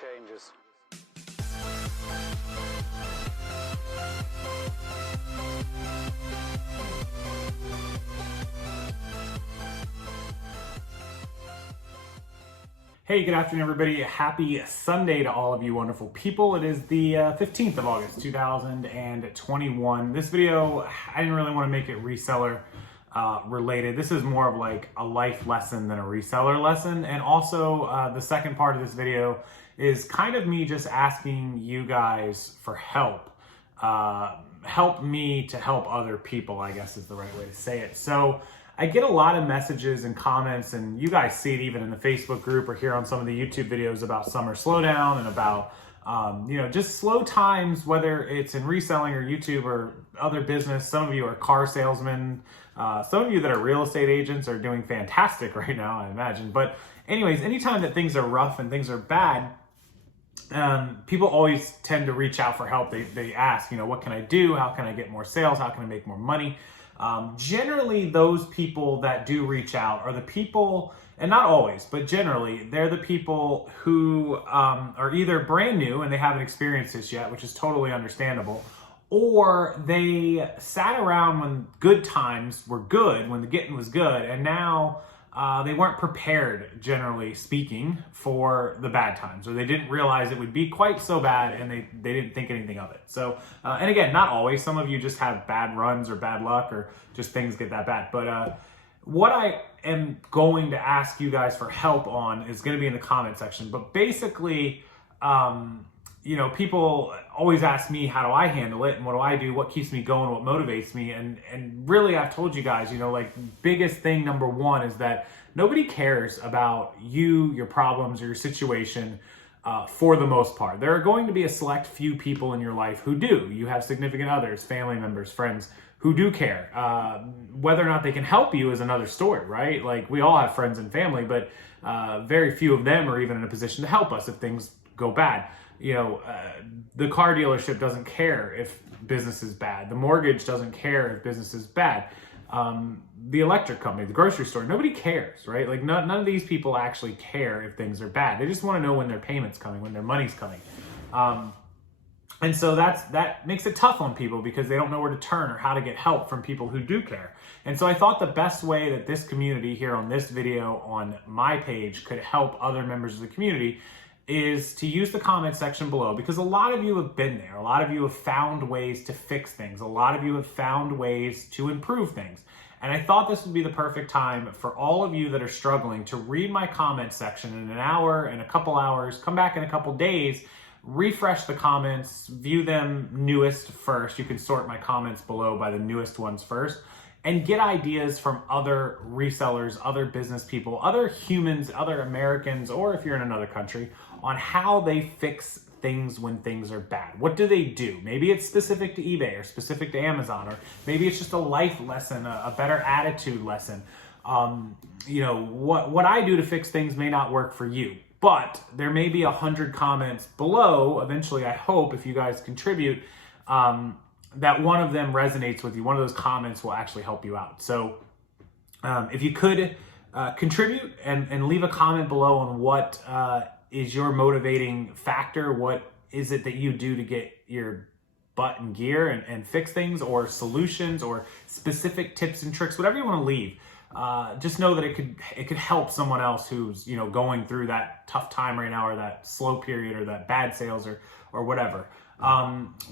changes. Hey, good afternoon, everybody. Happy Sunday to all of you wonderful people. It is the 15th of August, 2021. This video, I didn't really want to make it reseller related. This is more of like a life lesson than a reseller lesson. And also the second part of this video is kind of me just asking you guys for help. Help me to help other people, I guess is the right way to say it. So I get a lot of messages and comments, and you guys see it even in the Facebook group or here on some of the YouTube videos about summer slowdown and about, just slow times, whether it's in reselling or YouTube or other business. Some of you are car salesmen. Some of you that are real estate agents are doing fantastic right now, I imagine. But anyways, anytime that things are rough and things are bad, people always tend to reach out for help. They ask, what can I do? How can I get more sales? How can I make more money? Generally, those people that do reach out are the people, and not always, but generally, they're the people who are either brand new and they haven't experienced this yet, which is totally understandable, or they sat around when good times were good, when the getting was good, and now they weren't prepared, generally speaking, for the bad times, or they didn't realize it would be quite so bad, and they didn't think anything of it. So, and again, not always. Some of you just have bad runs or bad luck, or just things get that bad. But what I am going to ask you guys for help on is going to be in the comment section. But basically, people always ask me, how do I handle it? And what do I do? What keeps me going? What motivates me? And really, I've told you guys, biggest thing, number one, is that nobody cares about you, your problems, or your situation for the most part. There are going to be a select few people in your life who do. You have significant others, family members, friends who do care. Whether or not they can help you is another story, right? Like, we all have friends and family, but very few of them are even in a position to help us if things go bad. The car dealership doesn't care if business is bad. The mortgage doesn't care if business is bad. The electric company, the grocery store, nobody cares, right? Like, none of these people actually care if things are bad. They just want to know when their payment's coming, when their money's coming. And so that makes it tough on people because they don't know where to turn or how to get help from people who do care. And so I thought the best way that this community here on this video on my page could help other members of the community is to use the comment section below, because a lot of you have been there. A lot of you have found ways to fix things. A lot of you have found ways to improve things. And I thought this would be the perfect time for all of you that are struggling to read my comment section in an hour, in a couple hours, come back in a couple days, refresh the comments, view them newest first. You can sort my comments below by the newest ones first, and get ideas from other resellers, other business people, other humans, other Americans, or if you're in another country, on how they fix things when things are bad. What do they do? Maybe it's specific to eBay or specific to Amazon, or maybe it's just a life lesson, a better attitude lesson. What I do to fix things may not work for you, but there may be 100 comments below. Eventually, I hope, if you guys contribute, that one of them resonates with you. One of those comments will actually help you out. So if you could contribute and leave a comment below on what is your motivating factor, what is it that you do to get your butt in gear and fix things, or solutions, or specific tips and tricks, whatever you want to leave. Just know that it could help someone else who's going through that tough time right now, or that slow period, or that bad sales, or whatever.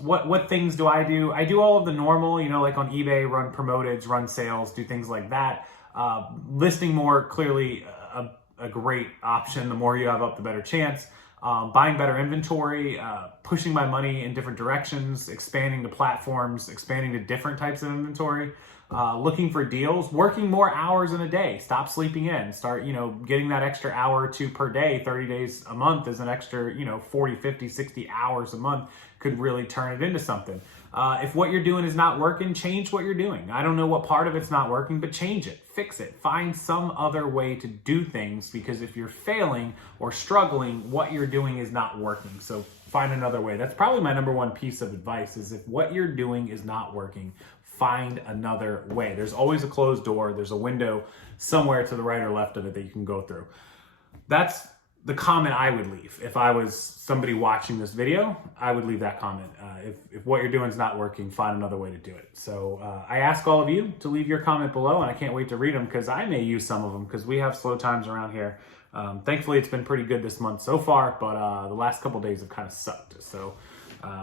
What things do? I do all of the normal, like on eBay, run promoteds, run sales, do things like that. Listing more, clearly a great option. The more you have up, the better chance. Buying better inventory, pushing my money in different directions, expanding to platforms, expanding to different types of inventory, looking for deals, working more hours in a day, stop sleeping in, start, getting that extra hour or two per day. 30 days a month is an extra, 40, 50, 60 hours a month could really turn it into something. If what you're doing is not working, change what you're doing. I don't know what part of it's not working, but change it, fix it, find some other way to do things, because if you're failing or struggling, what you're doing is not working. So find another way. That's probably my number one piece of advice, is if what you're doing is not working, find another way. There's always a closed door. There's a window somewhere to the right or left of it that you can go through. That's the comment I would leave. If I was somebody watching this video, I would leave that comment. If what you're doing is not working, find another way to do it. So I ask all of you to leave your comment below, and I can't wait to read them because I may use some of them because we have slow times around here. Thankfully, it's been pretty good this month so far, but the last couple days have kind of sucked. So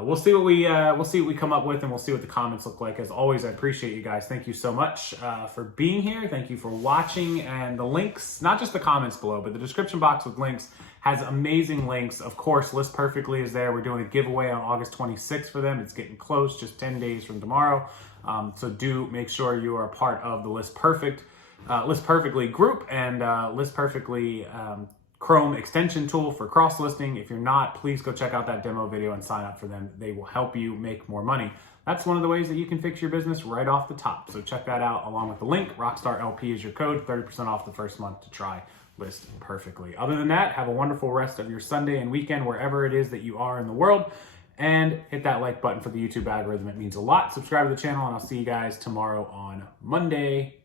we'll see what we come up with, and we'll see what the comments look like. As always, I appreciate you guys. Thank you so much for being here. Thank you for watching. And the links, not just the comments below, but the description box with links has amazing links. Of course, List Perfectly is there. We're doing a giveaway on August 26th for them. It's getting close, just 10 days from tomorrow. So do make sure you are a part of the List Perfectly group and List Perfectly Chrome extension tool for cross listing. If you're not, please go check out that demo video and sign up for them. They will help you make more money. That's one of the ways that you can fix your business right off the top. So check that out along with the link. RockstarLP is your code, 30% off the first month to try List Perfectly. Other than that, have a wonderful rest of your Sunday and weekend wherever it is that you are in the world. And hit that like button for the YouTube algorithm. It means a lot. Subscribe to the channel, and I'll see you guys tomorrow on Monday.